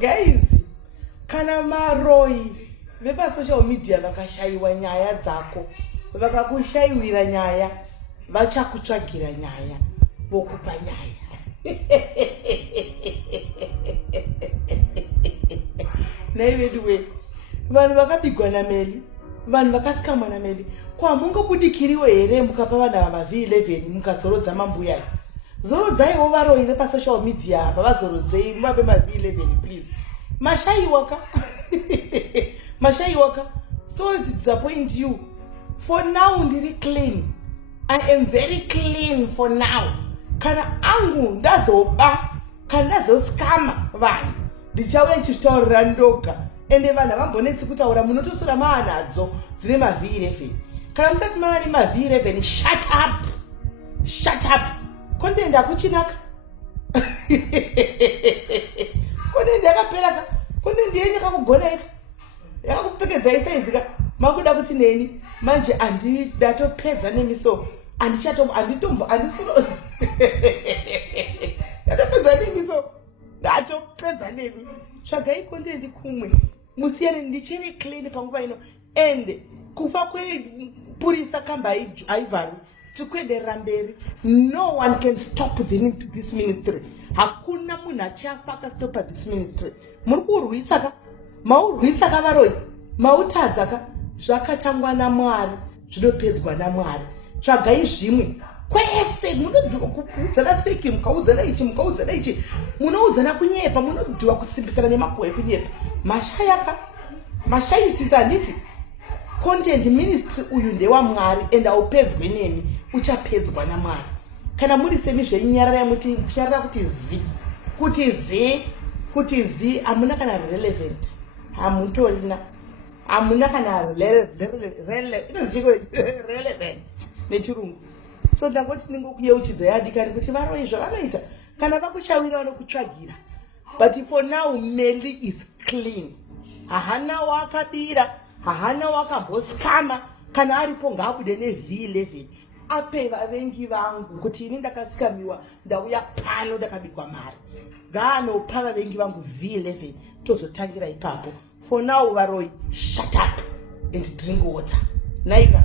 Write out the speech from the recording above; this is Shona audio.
Guys, kana Varoi vepa social media vakashaiwa nyaya dzako, vakakushaiwira nyaya, vachakutsvagira nyaya, vokupa nyaya. Naiveduwe, vanhu vakabigwa nameli, vanhu vakasikamwa nameli, kwa mungobudikiriwe here mukapa vana vama-V11 mukazorodza mambuya. Zorodzaiwo Varoi vepa social media pavazorodzei muvape ma-V11 please. Mashayaka. Mashayaka. Sorry to disappoint you. For now, ndiri clean. I am very clean for now. Kana angu ndazoba, kana ndazoskama vanhu. Ndichauya ndichitaurira ndoga. Ende vanhu havambonetsi kutaura munotosura maanadzo dzine ma-V11. Kana musati mava nema-V11, shut up. Shut up. Content akuchinaka. Content yakapera ka. Content yenyu yakakugona ika. Yakakupfekedza isaizika. Makuda kuti neni manje andidatopedza nemiso. Ndatopedza nemiso. Ndatopedza nemi. Tsvagai content kumwe. Musiyane ndichiri clean panguva ino. And kufa kwepurisa kamba haivarwi. Tukwendera mberi. No one can stop this ministry. Hakuna munhu achafa akastopa this ministry. Muri kurwisa ka? Maurwisa ka Varoi? Mautadza ka? Zvakatangwa naMwari, zvinopedzwa naMwari. Tsvagai zvimwe. Kwese munodhura kuudzana feki, mukaudzana ichi, munoudzana kunyepa, munodhura kusimbisana nemakuhwe kunyepa. Mashayaka, mashayisisa handiti. Content ministry uyu ndewaMwari and aupedzwe nemi, uchapedzwa naMwari. Kana muri semi zvenyarara muti kunyarara kuti zi hamuna kana relevant. Hamutorina. Hamuna kana relevant nechirungu. So ndangoti ndingokuyeuchidza yadikani kuti Varoi zvavanoita kana vakushawira vanokutsvagira. But for now Meli is clean. Hahana wakabira, hahana wakamboskama, kana aripo ngaabude ne-V11. Ape vavengi vangu kuti ini ndakasikamiwa ndauya pano ndakabikwa mari. Ngaanopa vavengi vangu V11 tozotangira ipapo. For now Varoi, shut up and drink water. Naika.